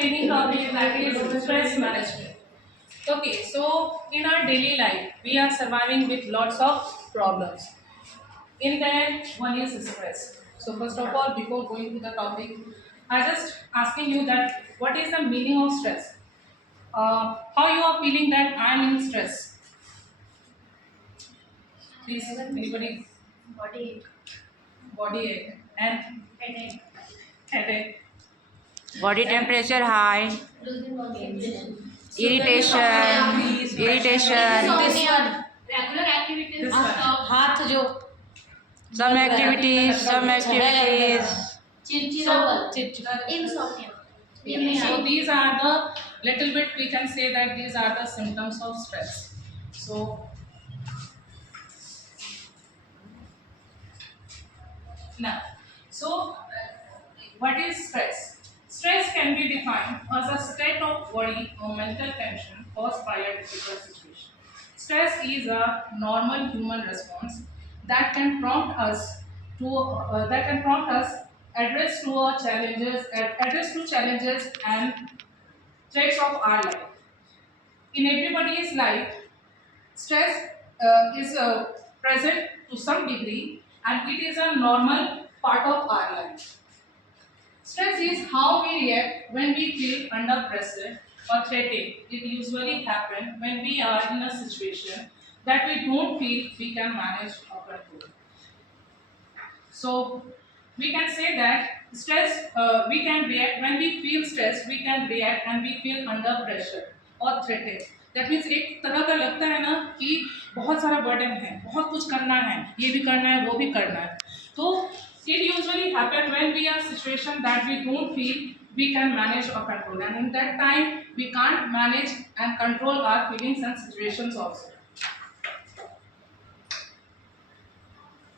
training topic that is stress management. Okay, so in our daily life, we are surviving with lots of problems. In that, one is stress. So first of all, before going to the topic, I just asking you that what is the meaning of stress? How you are feeling that I am in stress? Please, anybody? Body Body ache and headache, headache. Body temperature high, losing concentration, irritation, irritation, insomnia, regular activities This one. stop, हाथ जो some activities. चिड़चिड़ापन, चिड़चिड़ा insomnia. So these are the little bit we can say that these are the symptoms of stress. So now, what is stress? Stress can be defined as a state of worry or mental tension caused by a difficult situation. Stress is a normal human response that can prompt us address to our challenges, address to challenges and threats of our life. In everybody's life, stress is present to some degree and it is a normal part of our life. Stress is how we react when we feel under pressure or threatened. It usually happens when we are in a situation that we don't feel we can manage or control. So we can say that stress, we can react when we feel stress, we can react and we feel under pressure or threatened. That means एक तरह का लगता है ना कि बहुत सारा burden है, बहुत कुछ करना है, ये भी करना है, वो भी करना है. तो it usually happen when we are in a situation that we don't feel we can manage or control, and in that time we can't manage and control our feelings and situations also.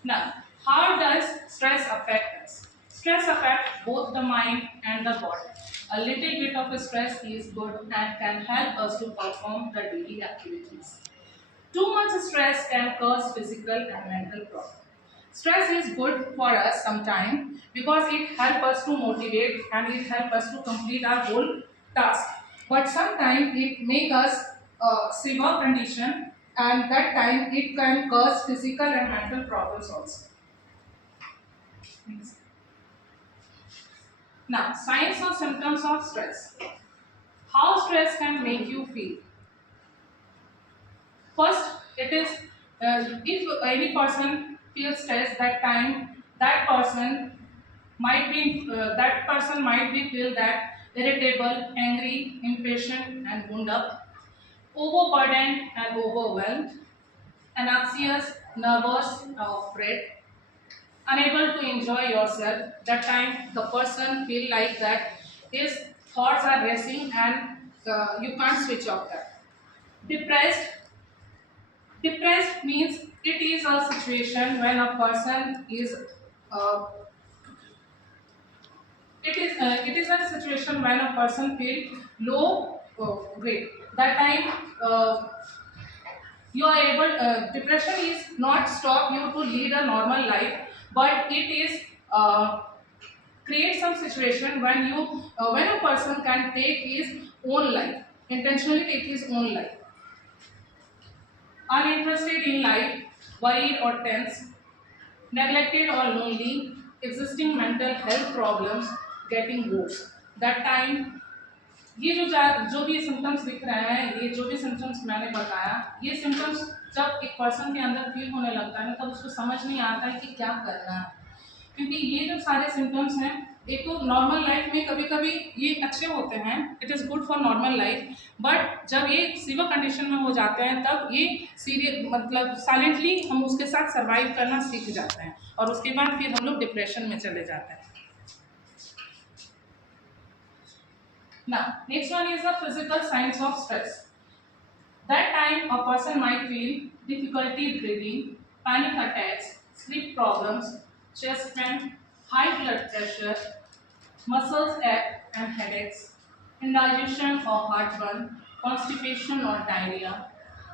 Now, how does stress affect us? Stress affects both the mind and the body. A little bit of stress is good and can help us to perform the daily activities. Too much stress can cause physical and mental problems. Stress is good for us sometimes because it helps us to motivate and it helps us to complete our whole task. But sometimes it makes us severe condition and that time it can cause physical and mental problems also. Next. Now, signs or symptoms of stress. How stress can make you feel? First, it is if any person feels stress that time, that person might be feel that irritable, angry, impatient, and wound up, overburdened and overwhelmed, anxious, nervous, or afraid, unable to enjoy yourself. That time, the person feel like that his thoughts are racing and you can't switch off that. Depressed. Depressed means it is a situation when a person is uh, it is a situation when a person feel low grade. That time you are able depression is not stop you to lead a normal life, but it is create some situation when a person can take his own life, intentionally take his own life. Uninterested in life, worried or tense, neglected or lonely, existing mental health problems getting worse. That time ये जो भी symptoms दिख रहे हैं, ये जो भी symptoms मैंने बताया, ये सिम्टम्स जब एक पर्सन के अंदर फील होने लगता है ना, तब उसको समझ नहीं आता है कि क्या करना है, क्योंकि ये जो सारे सिम्टम्स हैं, एक तो नॉर्मल लाइफ में कभी कभी ये अच्छे होते हैं, it is good for normal life, but जब ये सीवियर कंडीशन में हो जाते हैं तब ये सीरियस मतलब साइलेंटली हम उसके साथ सर्वाइव करना सीख जाते हैं और उसके बाद फिर हम लोग डिप्रेशन में चले जाते हैं. Now, next one is the physical signs of stress. That time a person might feel difficulty breathing, panic attacks, sleep problems, chest pain, high blood pressure, muscles ache and headaches, indigestion or heartburn, constipation or diarrhea,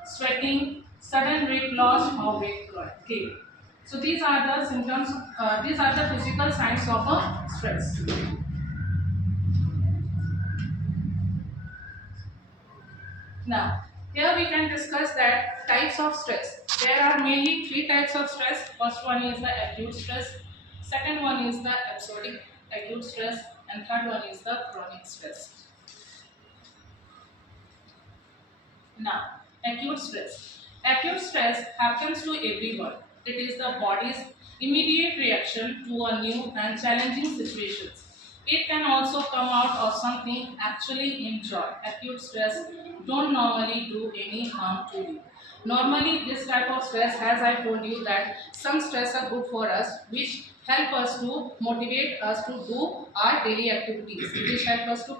sweating, sudden weight loss or weight gain. So these are the symptoms, these are the physical signs of a stress. Now, here we can discuss that types of stress. There are mainly three types of stress. First one is the acute stress, second one is the episodic acute stress, and third one is the chronic stress. Now, acute stress. Acute stress happens to everyone. It is the body's immediate reaction to a new and challenging situations. It can also come out of something actually enjoy. Acute stress don't normally do any harm to you. Normally, this type of stress, as I told you, that some stress are good for us, which help us to motivate us to do our daily activities, which help us to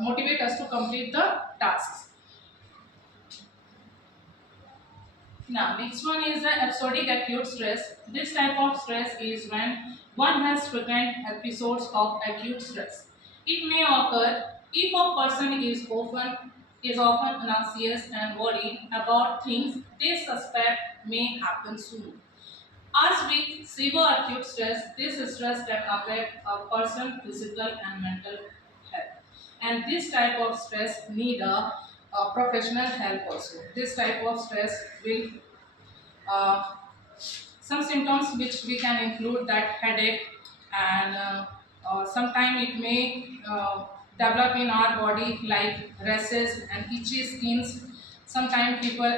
motivate us to complete the tasks. Now, next one is the episodic acute stress. This type of stress is when one has frequent episodes of acute stress. It may occur if a person is often anxious and worried about things they suspect may happen soon. As with severe acute stress, this stress can affect a person's physical and mental health. And this type of stress need a professional help also. This type of stress will uh, some symptoms which we can include that headache and sometimes it may develop in our body like rashes and itchy skins. Sometimes people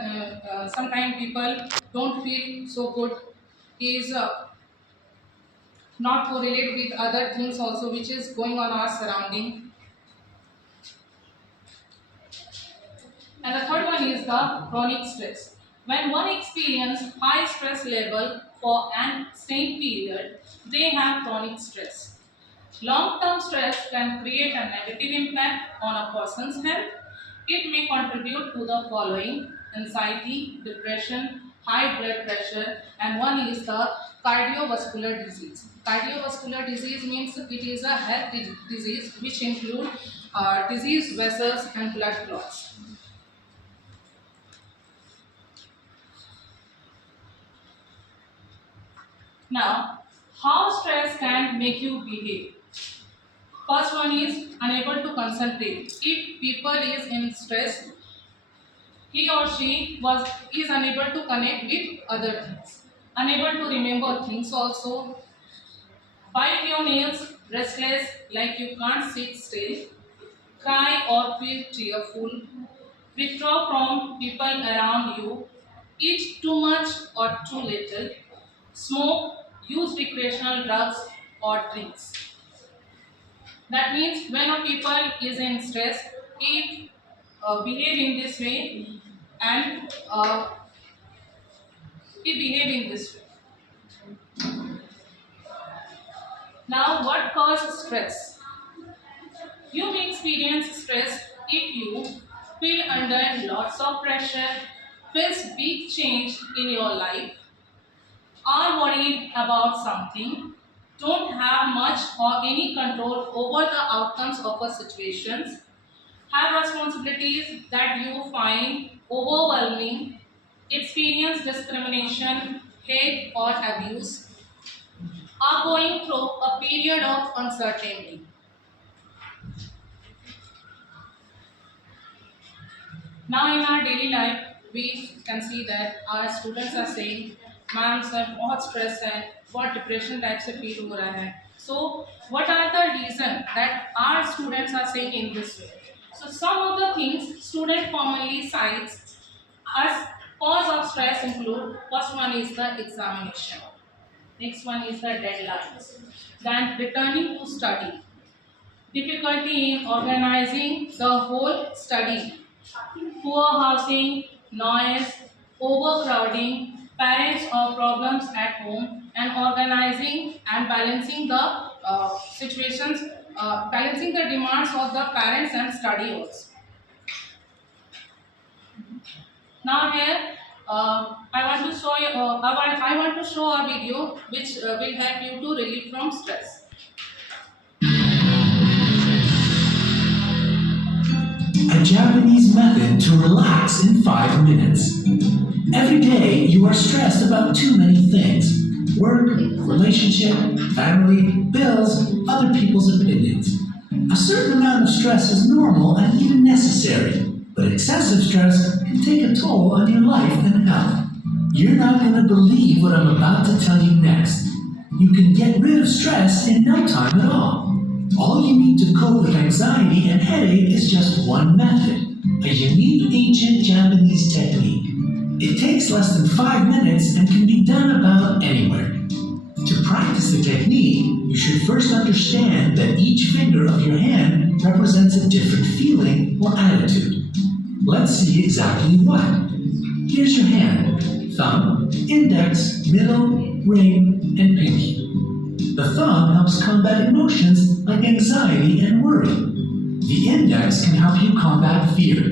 don't feel so good. Is not correlate with other things also which is going on our surrounding. And the third one is the chronic stress. When one experiences high stress level for an sustained period, they have chronic stress. Long-term stress can create a negative impact on a person's health. It may contribute to the following: anxiety, depression, high blood pressure, and one is the cardiovascular disease. Cardiovascular disease means it is a health disease which include disease vessels and blood clots. Now, how stress can make you behave? First one is unable to concentrate. If people is in stress, he or she is unable to connect with other things, unable to remember things also, bite your nails, restless like you can't sit still, cry or feel tearful, withdraw from people around you, eat too much or too little, smoke, use recreational drugs or drinks. That means when a people is in stress, it behave in this way and it behave in this way. Now, what causes stress? You may experience stress if you feel under lots of pressure, face big change in your life, are worried about something, don't have much or any control over the outcomes of a situation, have responsibilities that you find overwhelming, experience discrimination, hate, or abuse, are going through a period of uncertainty. Now, in our daily life, we can see that our students are saying, "ma'am sir बहुत stress है, बहुत depression type से feel हो रहा है." So, what are the reason that our students are saying in this way? So, some of the things student commonly cites as cause of stress include: first one is the examination, next one is the deadlines, then returning to study, difficulty in organizing the whole study, poor housing, noise, overcrowding, parents or problems at home, and organizing and balancing the situations, balancing the demands of the parents and study also. Now here, I want to show a video which will help you to relieve from stress. A Japanese method to relax in 5 minutes. Every day you are stressed about too many things: work, relationship, family, bills, other people's opinions. A certain amount of stress is normal and even necessary. But excessive stress can take a toll on your life and health. You're not going to believe what I'm about to tell you next. You can get rid of stress in no time at all. All you need to cope with anxiety and headache is just one method, a unique ancient Japanese technique. It takes less than 5 minutes and can be done about anywhere. To practice the technique, you should first understand that each finger of your hand represents a different feeling or attitude. Let's see exactly what. Here's your hand: thumb, index, middle, ring, and pinky. The thumb helps combat emotions like anxiety and worry. The index can help you combat fear.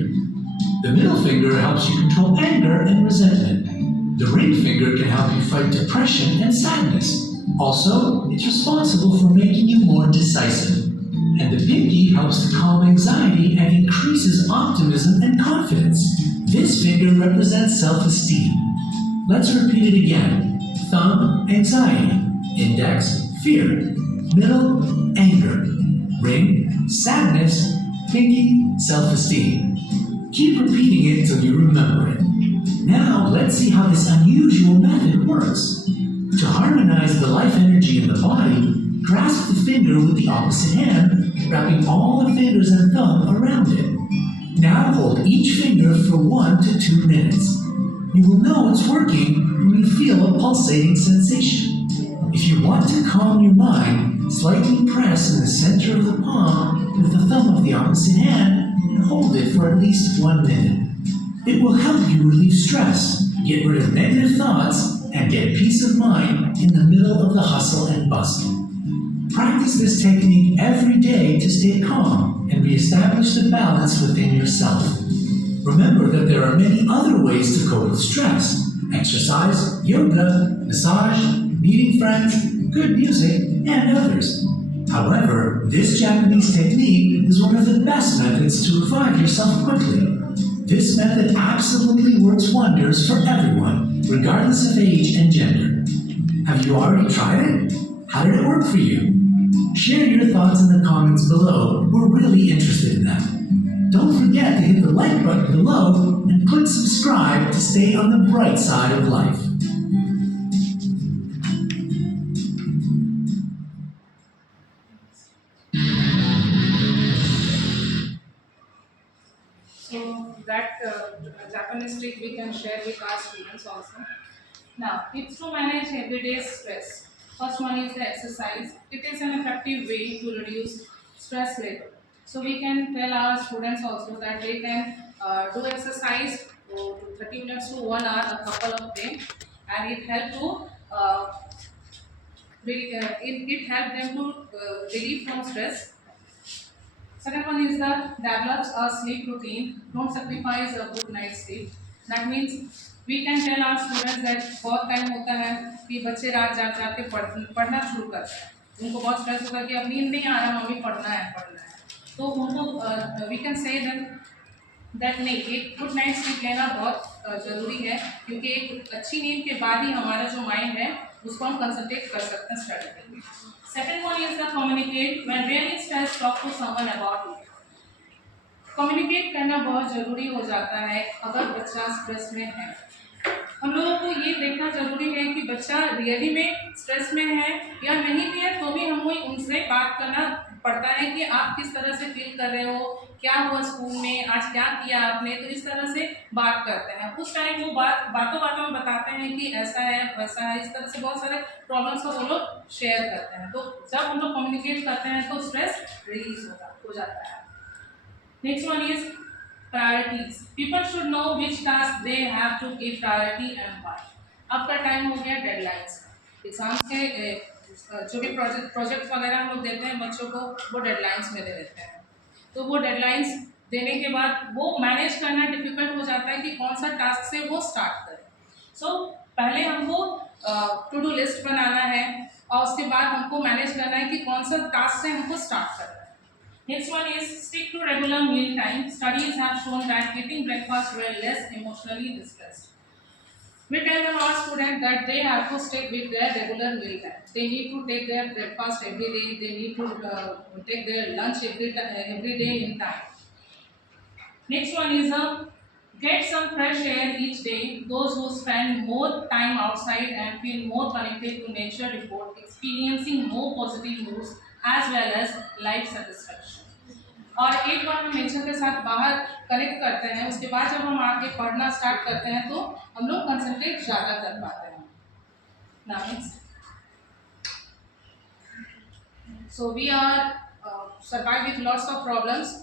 The middle finger helps you control anger and resentment. The ring finger can help you fight depression and sadness. Also, it's responsible for making you more decisive. And the pinky helps to calm anxiety and increases optimism and confidence. This finger represents self-esteem. Let's repeat it again. Thumb, anxiety. Index, fear. Middle, anger. Ring, sadness. Pinky, self-esteem. Keep repeating it till you remember it. Now, let's see how this unusual method works. To harmonize the life energy in the body, grasp the finger with the opposite hand, wrapping all the fingers and thumb around it. Now hold each finger for 1 to 2 minutes. You will know it's working when you feel a pulsating sensation. If you want to calm your mind, slightly press in the center of the palm with the thumb of the opposite hand and hold it for at least 1 minute. It will help you relieve stress, get rid of negative thoughts, and get peace of mind in the middle of the hustle and bustle. Practice this technique every day to stay calm and reestablish the balance within yourself. Remember that there are many other ways to cope with stress: exercise, yoga, massage, meeting friends, good music, and others. However, this Japanese technique is one of the best methods to revive yourself quickly. This method absolutely works wonders for everyone, regardless of age and gender. Have you already tried it? How did it work for you? Share your thoughts in the comments below. We're really interested in them. Don't forget to hit the like button below and click subscribe to stay on the bright side of life. So that Japanese trick we can share with our students also. Now, tips to manage everyday stress. First one is the exercise. It is an effective way to reduce stress level. So we can tell our students also that they can do exercise to 30 minutes to 1 hour a couple of days, and it help to it help them to relieve from stress. Second one is that develops a sleep routine. Don't sacrifice a good night's sleep. That means we can tell our students that बहुत time होता है कि बच्चे रात जाग जाग के पढ़ना शुरू करते हैं. उनको बहुत स्ट्रेस होता है कि अब नींद नहीं आ रहा, मम्मी पढ़ना है. तो उनको वी कैन से दैट नहीं, एक गुड नाइट स्लीप लेना बहुत ज़रूरी है, क्योंकि एक अच्छी नींद के बाद ही हमारा जो माइंड है उसको हम कंसंट्रेट कर सकते हैं स्टडी पे. Second one is the communicate. When really stress, talk to someone about it. Communicate करना बहुत ज़रूरी हो जाता है अगर बच्चा स्ट्रेस में है. हम लोगों को ये देखना ज़रूरी है कि बच्चा रियली में स्ट्रेस में है या नहीं भी है, तो भी हमें उनसे बात करना पड़ता है कि आप किस तरह से फील कर रहे हो, क्या हुआ स्कूल में, आज क्या किया आपने. तो इस तरह से बात करते हैं. उस टाइम वो बातों बातों में बताते हैं कि ऐसा है वैसा है. इस तरह से बहुत सारे प्रॉब्लम्स को वो लोग शेयर करते हैं. तो जब हम लोग कम्युनिकेट करते हैं तो स्ट्रेस रिलीज हो जाता है. Next one is priorities. People should know which task they have to give priority and why. अब का टाइम हो गया डेडलाइंस. एग्जाम के जो भी प्रोजेक्ट वगैरह हम लोग देते हैं बच्चों को, वो डेडलाइंस में दे देते हैं. तो वो डेडलाइंस देने के बाद वो मैनेज करना डिफिकल्ट हो जाता है कि कौन सा टास्क से वो स्टार्ट करें. सो पहले हमको टू डू लिस्ट बनाना है और उसके बाद हमको मैनेज करना है कि कौन सा टास्क से हमको स्टार्ट करना है. Next one is stick to regular meal time. Studies have shown that eating breakfast will less emotionally distressed. We tell our students that they have to stick with their regular meal time. They need to take their breakfast every day. They need to take their lunch every day in time. Next one is get some fresh air each day. Those who spend more time outside and feel more connected to nature report experiencing more positive moods as well as life satisfaction. और एक बार हम nature के साथ बाहर connect करते हैं, उसके बाद जब हम आके पढ़ना स्टार्ट करते हैं तो हम लोग कंसंट्रेट ज़्यादा कर पाते हैं. Now next. So we are survived with lots of problems.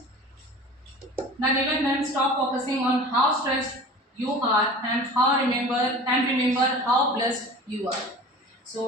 Now even then stop focusing on how stressed you are and remember how blessed you are. So